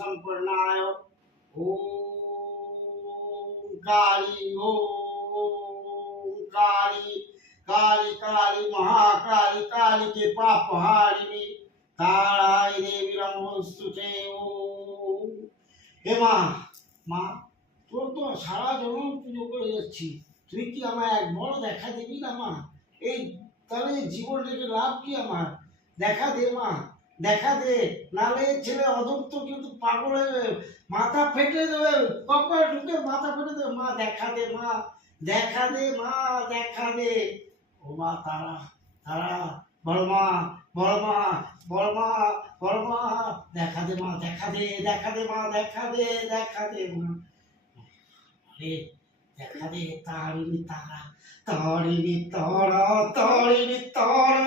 সম্পূর্ণায় হে মা মা তোর তো সারা জন্ম পুজো করে যাচ্ছি তুই কি আমায় একবারও দেখা দিবি না মা এই তাহলে জীবন রেখে লাভ কি আমার দেখা দে মা, দেখা দে। নালে ছেলে অদন্ত কিন্তু পাগল হয়ে মাথা ফেটে দেবে, কপাল ঢুকে মাথা ফেটে দেবে। মা, দেখা দে মা, দেখা দে মা, দেখা দে। ও মা, তারা তারা বড় মা বড় মা বড় মা বড় মা, দেখা দে মা, দেখা দে দেখা দে মা, দেখা দে দেখা দে মা। আরে, দেখা দে, তারিণী তারা তারিণী তারা তারিণী তারা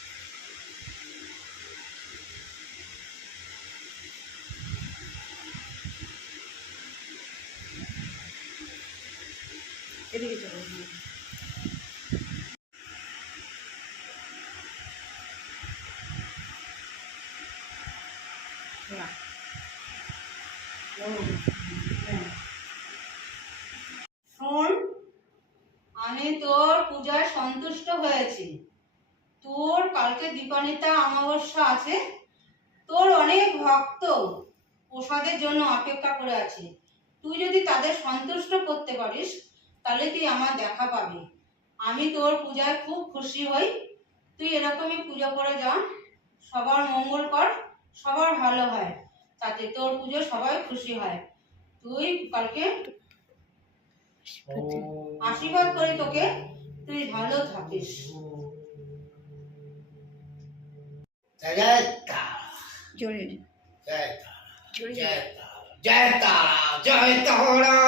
এদিকে চলো। না শোন, আমি তোর পূজায় সন্তুষ্ট হয়েছি। তোর কালকে দীপানিতা অমাবস্যা আছে। তোর অনেক ভক্ত প্রসাদের জন্য অপেক্ষা করে আছে। তুই যদি তাদের সন্তুষ্ট করতে পারিস তাহলে তুই আমার দেখা পাবি। আমি তোর পূজায় খুব খুশি হই। তুই এরকমই পুজো করে যা সবার মঙ্গল কর সবার ভালো হয় তাতে তোর পুজো সবাই খুশি হয়। তুই কালকে আশীর্বাদ করি তোকে তুই ভালো থাকিস। জয় তারা জয় তারা জয় তারা জয় তারা।